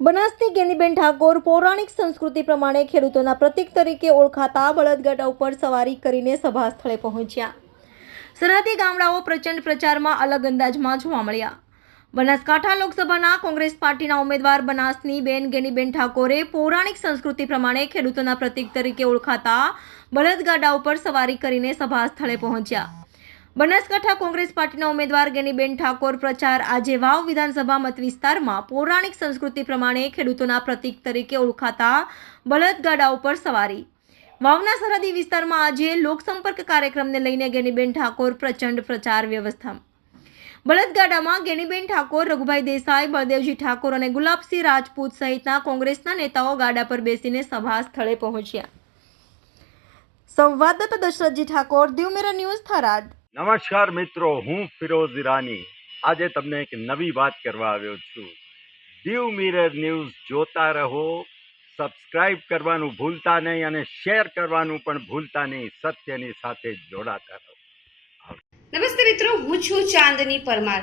બનાસની ગેનીબેન ઠાકોર પૌરાણિક સંસ્કૃતિ પ્રમાણે ખેડૂતોના પ્રતીક તરીકે ઓળખાતા બળદગાડા ઉપર સવારી કરીને સભા સ્થળે પહોંચ્યા. સરહદી ગામડાઓ પ્રચંડ પ્રચારમાં અલગ અંદાજમાં જોવા મળ્યા. બનાસકાંઠા લોકસભાના કોંગ્રેસ પાર્ટીના ઉમેદવાર બનાસની બેન ગેનીબેન ઠાકોરે પૌરાણિક સંસ્કૃતિ પ્રમાણે ખેડૂતોના પ્રતીક તરીકે ઓળખાતા બળદગાડા ઉપર સવારી કરીને સભા સ્થળે પહોંચ્યા. બનાસકાંઠા કોંગ્રેસ પાર્ટીના ઉમેદવાર ગેનીબેન ઠાકોર પ્રચાર આજે વાવ વિધાનસભા મત વિસ્તારમાં પૌરાણિક સંસ્કૃતિ પ્રમાણે ખેડૂતોના પ્રતીક તરીકે ઓળખાતા બળદગાડા ઉપર સવારી. વાવના સરહદી વિસ્તારમાં આજે લોકસંપર્ક કાર્યક્રમને લઈને ગેનીબેન ઠાકોર પ્રચંડ પ્રચાર વ્યવસ્થા. બળદગાડામાં ગેનીબેન ઠાકોર, રઘુભાઈ દેસાઈ, બળદેવજી ઠાકોર અને ગુલાબસિંહ રાજપૂત સહિતના કોંગ્રેસના નેતાઓ ગાડા પર બેસીને સભા સ્થળે પહોંચ્યા. સંવાદદાતા દશરથજી ઠાકોર દ્યુમેરા ન્યૂઝ થરાદ. નમસ્કાર મિત્રો હું ફિરોઝ ઈરાની. આજે તમને એક નવી વાત કરવા આવ્યો છું. દીવ મિરર ન્યૂઝ જોતા રહો સબસ્ક્રાઇબ કરવાનું ભૂલતા નહીં અને શેર કરવાનું પણ ભૂલતા નહીં સત્યની સાથે જોડાતા રહો. નમસ્તે મિત્રો હું છું ચાંદની પરમાર.